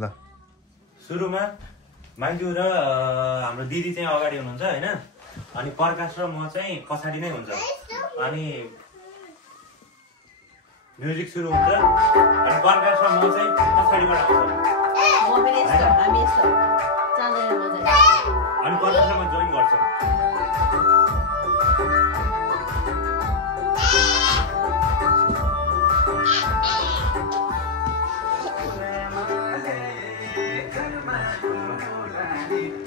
ल सुरुमा माइजू र हाम्रो दिदी चाहिँ अगाडि हुनुहुन्छ हैन अनि प्रकाश र म चाहिँ पछाडि नै हुन्छ अनि म्युजिक सुरु हुन्छ अनि प्रकाश र म चाहिँ पछाडिबाट आउँछ म पनि यस्तो हामी यस्तो चाँदैन मजा अनि प्रकाश र म जोइन गर्छौँ Hey,